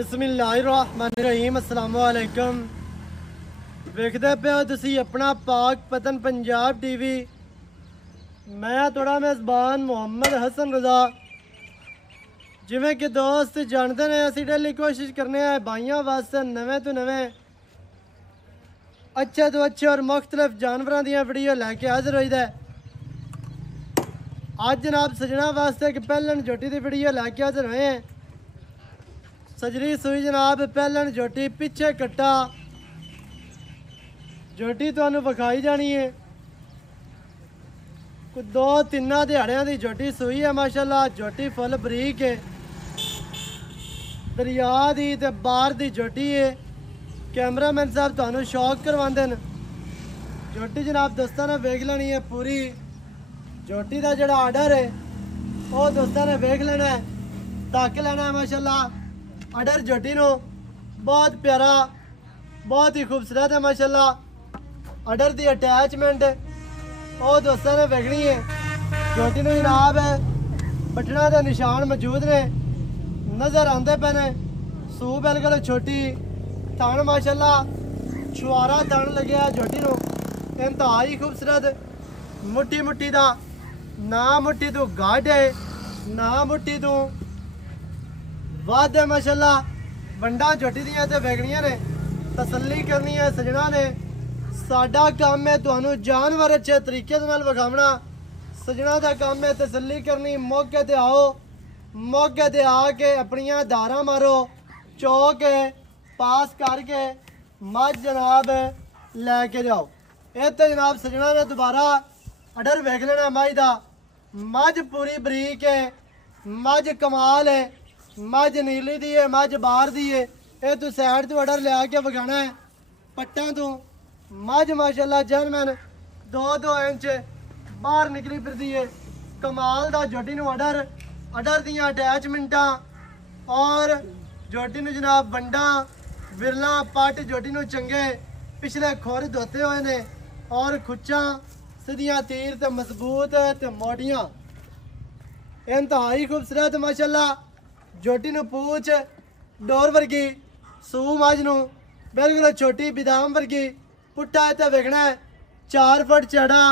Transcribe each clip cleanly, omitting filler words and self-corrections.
बिस्मिल्लाहिर्रहमानिर्रहीम अस्सलाम वालेकुम। वेखदे पे हो तुसी अपना पाक पतन पंजाब टीवी। मैं थोड़ा मेज़बान मोहम्मद हसन रज़ा। जिमें कि दोस्त जानते हैं असी डेली कोशिश करने हैं भाइयों वास्ते नवे तो नवे अच्छे तो अच्छे और मुख्तलिफ जानवरों दी वीडियो लैके हाजिर होईदा। अज जनाब सजना वास्ते एक पहलन झोटी की वीडियो लैके हाजिर होए हैं। सजरी सुई जनाब पहलन झोटी पिछे कट्टा झोटी तुहानू विखाई जानी है। दो तिना दिहाड़ियां की झोटी सुई है माशाल्लाह। झोटी फुल बरीक है, दरिया की ते बाहर की झोटी है। कैमरामैन साहब तुहानू शौक करवाते हैं। झोटी जनाब दोस्तों ने वेख लेनी है पूरी। झोटी का जोड़ा आर्डर है वो दोस्तों ने वेख लेना है, तक लेना है माशाल्लाह। आर्डर झोटी नो बहुत प्यारा बहुत ही खूबसूरत है माशाल्लाह। आर्डर की अटैचमेंट वो दोस्तों ने वेखनी है। झोटी नो जनाब है बटना के निशान मौजूद ने नज़र आते पे ने। सू बिल्कुल छोटी थन माशाल्लाह, छुआरा थन लगे झोटी नो। इंतहाई खूबसूरत मुट्ठी मुट्ठी का ना मुट्ठी तो गाढ़ है ना मुट्ठी तो वाद है माशाल्लाह। वंडा झोटी दियां ते वेखनियां ने, तसल्ली करनी है सजना ने। साडा काम है तुहानू जानवर अच्छे तरीके नाल विखावना। सजना का काम है तसल्ली करनी। मौके ते आओ, मौके ते आके अपनियां धारा मारो, चो के पास करके मझ जनाब लैके जाओ। इत्थे जनाब सजना ने दोबारा आर्डर वेख लेना मझ का। मझ पूरी बरीक है, मझ कमाल है, मझ नीली दी है, मझ बाहर दी है। ये तू सैड तो आर्डर लिया के विखाना है पट्टा तू। मझ माशाल्लाह जैनमैन 2-2 इंच बाहर निकली फिरदी है। कमाल दा झोटी नू आर्डर दियां अटैचमेंटां और झोटी नू जनाब वंडा विरला पट झोटी नू चंगे पिछले खुर धोते हुए ने और खुच्चां सीधियां तीर ते मजबूत ते मोटियां। इंतहाई खूबसूरत माशाल्लाह। झोटी नू पूछ डोर वर्गी, सू मझ नू बिल्कुल छोटी बिदाम वर्गी। पुट्ठा इत्थे वेखना है 4 फुट चौड़ा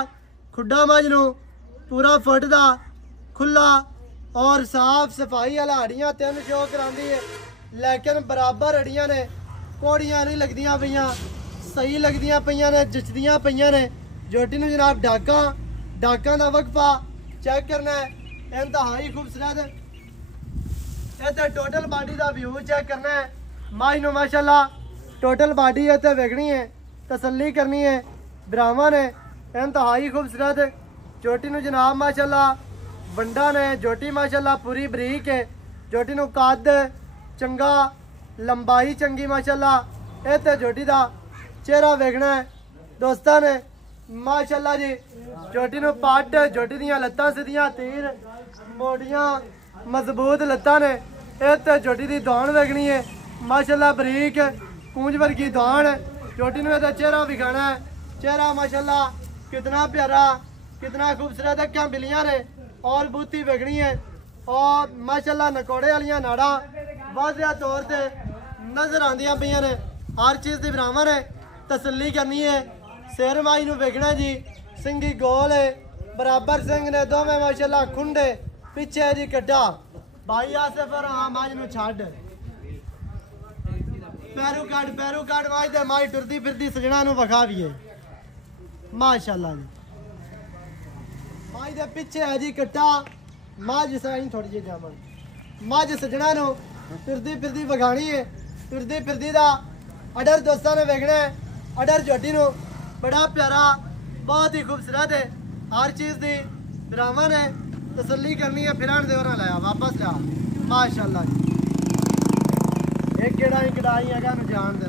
खुड्डा मझ नू पूरा फुट दा खुला और साफ सफाई वाला। हड्डियां 3 शो करांदी है लेकिन बराबर हड्डियां ने, घोड़ियां नहीं लगदियां पईयां, सही लगदियां पईयां ने, जचदियां पईयां ने। झोटी नू जनाब डाकां दा वक्फा चेक करना है। इंतहाई खूबसूरत इत्थे टोटल बॉडी का व्यू चेक करना है। मझ नू माशाल्लाह टोटल बॉडी इत्थे वेखनी है, तसल्ली करनी है। ब्राह्मण ने इंतहाई खूबसूरत झोटी नू जनाब माशाल्लाह वंडा ने। झोटी माशाल्लाह पूरी बरीक है। झोटी नू कद चंगा, लंबाई चंगी माशाल्लाह। इत्थे झोटी का चेहरा वेखना है दोस्तों ने माशाल्लाह जी। झोटी नू पट, झोटी दियां लत्तां सीधियां तीर मोटियां मजबूत लत्तां ने। इत्थे झोटी की दौड़ वेखनी है माशाल्लाह बरीक कूंज वर्गी दौड़। झोटी नू इहदा चेहरा विखाना है। चेहरा माशाल्लाह कितना प्यारा कितना खूबसूरत। अक्खां बिलियां ने और बूथी वेखनी है और माशाल्लाह नकोड़े वालियां नाड़ा वाज़िया तौर पर नजर आंदियां पईयां ने। हर चीज़ की बराबर है, तसल्ली करनी है। सिर माई नू वेखना जी, सिंगी गोल है, बराबर सिंह ने दोवें माशाल्लाह खुंडे पिछे जी कट्टा। भाई आसिफ और माज नू छड्ड पैरू काट माज दे। माज टुरदी फिरदी सजना नू विखावीए माशाल्लाह जी। माज दे पिछे है जी कट्टा। माज साई थोड़ी जी जामन माज सजना नू टुरदी फिरदी विखानी है। टुरदी फिरदी दा आर्डर दोस्तों ने वेखना है। आर्डर झोटी नू बड़ा प्यारा बहुत ही खूबसूरत है। हर चीज़ की ब्राह्मण है, तसल्ली करनी है। फिर दे लाया वापस लिया माशाल्लाह जी। एक गेड़ा ही कटाई है जान दे।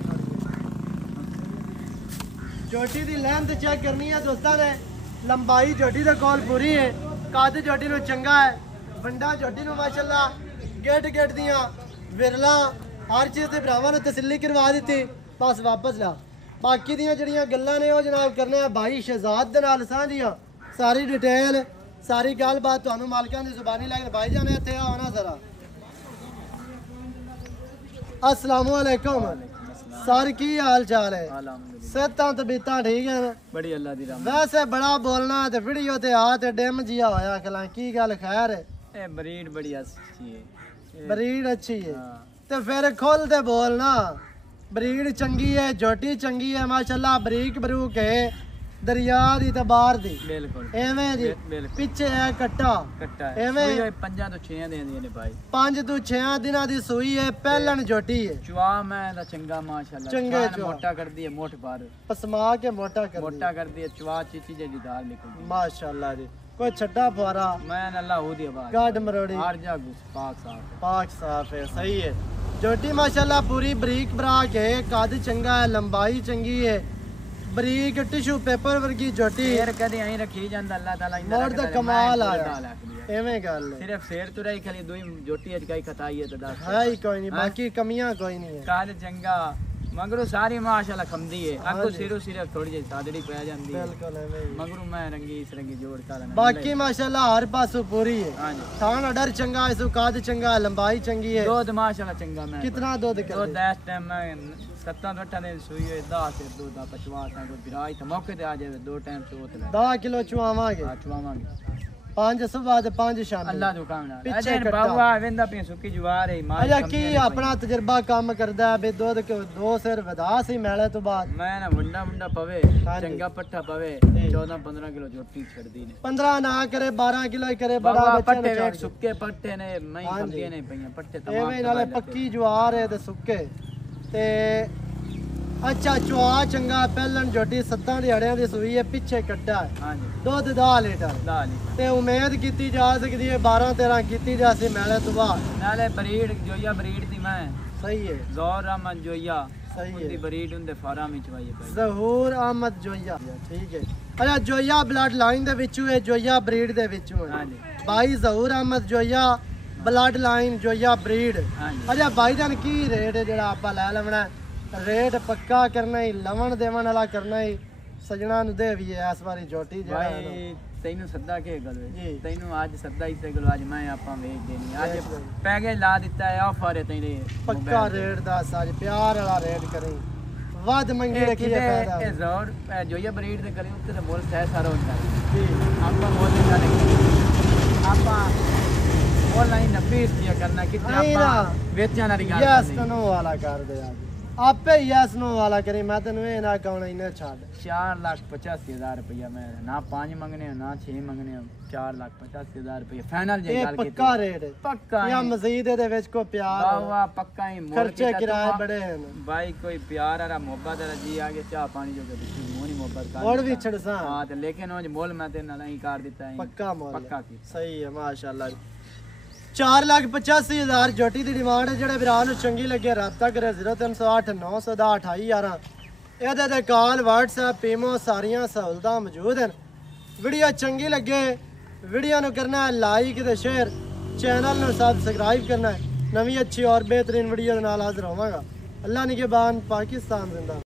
झोटी की लैंथ चेक करनी है दोस्तों ने। लंबाई झोटी के कोल पूरी है, कद झोटी नू चंगा है। वंडा झोटी नू माशाल्लाह गेट दियां विरला हर चीज़ के भरावां ने तसल्ली करवा दी। बस वापस लिया। बाकी दियां जड़ियां गल्लां ने वो जनाब करने भाई शहजाद दे नाल सांझियां। सारी डिटेल सारी गलबात तुहानू मालकां दी जुबानी लैके भाई जाने इत्थे आओ ना जरा। अस्सलामु अलैकुम सर, की हाल चाल है? सेहतां तबीयतां ठीक है ना? बड़ी अल्लाह दी रहमत। वैसे बड़ा बोलना ते वीडियो ते आ ते डिम जिया होया खला, की गल खैर है? ए ब्रीड बड़ी अच्छी है। ब्रीड अच्छी है हाँ। ते फिर खोल ते बोलना। ब्रीड चंगी है, झोटी चंगी है माशाल्लाह, बरीक बरूक है, दरिया दी ते बाहर दी बिल्कुल एवें दी। बिल्कुल पिछे है कट्टा कट्टा है। एवें सुई 5 तो 6 देंदी ने भाई। 5 ਤੋਂ 6 ਦਿਨਾਂ ਦੀ ਸੂਈ ਹੈ, ਪਹਿਲਣ ਝੋਟੀ ਹੈ। चुआ मैं दा चंगा माशाल्लाह। चंगे खान चुआ। मोटा कर दिए मोट पर। ਪਸਮਾ ਕੇ ਮੋਟਾ ਕਰ मोटा कर दिए चुआ चीची जेडी दाल निकल। माशाल्लाह जी। कोई छड्डा फुआरा मैं अल्लाह हो दिया बात। गाड मरोड़ी हार जा गुस पाक साफ। पाक साफ है, सही है। झोटी माशाल्लाह पूरी बरीक बराक है, कद चंगा है, लंबाई चंगी है, बरीक टिश्यू पेपर वर्गी झोटी है। शेर कदे आई रखी ਜਾਂਦਾ ਅੱਲਾह ਤਾਲਾ ਇੰਦਾ मोड़ दा कमाल आया है। एवें गल है। सिर्फ शेर तो रही खाली दोई जोटी अज काई खताई है तो दस है ही कोई नहीं, बाकी कमियां कोई नहीं है। काद चंगा मगरू सारी माशाल्लाह खमदी है। हाँ अगो जी। सिरो सिर्फ थोड़ी जी सादड़ी पै जांदी है। बिल्कुल एवें ही। मगरू मैं रंगी इस रंगी जोड़ का लेना। बाकी माशाल्लाह हर पासों पूरी है। हां जी। थाना डर चंगा है, इसु कद चंगा है, लंबाई चंगी है। दूध माशाल्लाह चंगा मैं। कितना दूध कर दूध इस टाइम मैं 7-8 दिन सुई है 10 से दूध दा पचवा सा को बिराई तो मौके ते आ जावे 2 टाइम चोत ले। 10 किलो चुआवांगे, आ चुवावांगे 5 सुबह ते 5 शाम। अल्लाह दा हुक्म नाल। पीछे अजन कट्टा। बाबा वेंदा पे सुकी जवार है मां। अच्छा की अपना तजर्बा काम करदा है बे, दूध के 2 सिर वधा सी मेले तो बाद मैं ना मुंडा पवे हाँ जी। चंगा पट्टा पवे जी। 14-15 किलो जोटी छड़ दी ने। 15 ना करे 12 किलो ही करे, बड़ा बाबा बच्चा पट्टे नु वेख सुक्के पट्टे ने मैं हाँ खंदे जी। ने पईया पट्टे एवें नाले पक्की ज्वार है ते सुक्के ते अच्छा चुआ चंगा पहलन झोटी 7 दिहाड़ियां दी सूई है, पिछे कट्टा है, हां जी दूध 10 लीटर दाली ते उम्मीद कीती जा सकदी है 12-13 कीती जा सी मेले तो बाद। नाले ब्रीड जोया ब्रीड दी मैं सही है, ਜ਼ੋਰ ਅਹਿਮਦ ਜੋਇਆ सही ਉਹਦੀ है। ਬਰੀਡ ਹੁੰਦੇ ਫਾਰਮ ਵਿੱਚ ਵਾਈ ਪਈ। ਜ਼ਹੂਰ ਅਹਿਮਦ ਜੋਇਆ, ਠੀਕ ਹੈ। ਅੱਛਾ ਜੋਇਆ ਬਲੱਡ ਲਾਈਨ ਦੇ ਵਿੱਚੋਂ ਹੈ, ਜੋਇਆ ਬਰੀਡ ਦੇ ਵਿੱਚੋਂ ਹੈ। ਹਾਂਜੀ ਬਾਈ ਜ਼ਹੂਰ ਅਹਿਮਦ ਜੋਇਆ ਬਲੱਡ ਲਾਈਨ ਜੋਇਆ ਬਰੀਡ। ਹਾਂਜੀ ਅੱਛਾ ਬਾਈ ਜਾਨ ਕੀ ਰੇਟ ਹੈ ਜਿਹੜਾ ਆਪਾਂ ਲੈ ਲੈਣਾ? ਰੇਟ ਪੱਕਾ ਕਰਨਾ ਹੀ, ਲਵਣ ਦੇਵਣ ਵਾਲਾ ਕਰਨਾ ਹੀ, ਸਜਣਾ ਨੂੰ ਦੇ ਵੀ ਹੈ ਇਸ ਵਾਰੀ ਝੋਟੀ ਜਿਹੜਾ ਹੈ ਨਾ। ਭਾਈ ਤੈਨੂੰ ਸੱਦਾ ਕੇ ਗੱਲ ਜੀ। ਵੇ ਤੈਨੂੰ ਅੱਜ ਸੱਦਾ ਇਸੇ ਗੱਲ ਅੱਜ ਮੈਂ ਆਪਾਂ ਵੇਚ ਦੇਣੀ ਅੱਜ ਵੇਚ ਦੇਣੀ। ਪੈਗੇ ਲਾ ਦਿੱਤਾ ਹੈ ਆਫਰ ਹੈ ਤੇਰੇ ਪੱਕਾ ਰੇਟ ਦੱਸ, ਅੱਜ ਪਿਆਰ ਵਾਲਾ ਰੇਟ ਕਰੀ, ਵੱਧ ਮੰਗੀ ਰੱਖੀ ਇਹ ਹੈ ਫਾਇਦਾ। ਇਹ ਜ਼ੋਰ ਜੋਇਆ ਬਰੀਡ ਦੇ ਕਰੀ ਉੱਤੇ ਮੁੱਲ ਤੈ ਸਾਰਾ ਹੁੰਦਾ ਹੈ। ਜੀ ਆਪਾਂ ਮੁੱਲ ਨਹੀਂ ਕਰਨਾ, ਆਪਾਂ ਮੁੱਲ ਨਹੀਂ 90 ਰੁਪਇਆ ਕਰਨਾ ਕਿਤੇ ਨਹੀਂ ਨਾ। ਆਪਾਂ ਵੇਚਣ ਵਾਲੀ ਗੱਲ ਯਸ ਕਰਨੀ। ਨੂੰ ਵਾਲਾ ਕਰ ਦੇ ਅੱਜ, ਆਪੇ ਯਸ ਨੂੰ ਵਾਲਾ ਕਰੀ, ਮੈਂ ਤੈਨੂੰ ਇਹ ਨਾ ਕਹਣਾ ਇਹਨੇ ਛੱਡ। 4,85,000 रुपया मैं ना 5 मंगने हो ना 6 मंगने हो 4,85,000 रुपया फाइनल जे ਇਹ गल की ਪੱਕਾ ਰੇਟ ਹੈ पक्का ਜਾਂ है ਮਜ਼ੀਦ ਇਹਦੇ ਵਿੱਚ ਕੋਈ ਪਿਆਰ ਹੈ? बावा पक्का ही मोड़ खर्चे के किराए तत्व- बड़े हैं। भाई कोई प्यार आ मोहब्बत आ जी आगे चाह पानी जो के बिल्कुल मोह नहीं मोहब्बत कर मोड़ भी देता। छड़सा। हां तो लेकिन वो मोल मैं ते ना ही कर देता है ਪੱਕਾ ਮੁੱਲ ਹੈ। पक्का की ਸਹੀ ਹੈ ਮਾਸ਼ਾਅੱਲਾ। 4,85,000 ਜੋਟੀ ਦੀ ਡਿਮਾਂਡ ਹੈ। ਜਿਹੜੇ ਵੀਰਾਂ ਨੂੰ ਚੰਗੀ ਲੱਗੇ ਰਾਬਤਾ ਕਰੇ 0308 910 2811। ਇਹਦੇ ਤੇ ਕਾਲ WhatsApp ਪੀਮੋ ਸਾਰੀਆਂ ਸਹੂਲਤਾਂ ਮੌਜੂਦ ਹਨ। ਵੀਡੀਓ ਚੰਗੀ ਲੱਗੇ ਵੀਡੀਓ ਨੂੰ ਕਰਨਾ ਹੈ ਲਾਈਕ ਤੇ ਸ਼ੇਅਰ, ਚੈਨਲ ਨੂੰ ਸਬਸਕ੍ਰਾਈਬ ਕਰਨਾ ਹੈ। ਨਵੀਂ ਅੱਛੀ ਔਰ ਬਿਹਤਰੀਨ ਵੀਡੀਓ ਦੇ ਨਾਲ ਹਾਜ਼ਰ ਹੋਵਾਂਗਾ। ਅੱਲਾਹ ਨਿਗਹਿਬਾਨ, ਪਾਕਿਸਤਾਨ ਜ਼ਿੰਦਾਬਾਦ।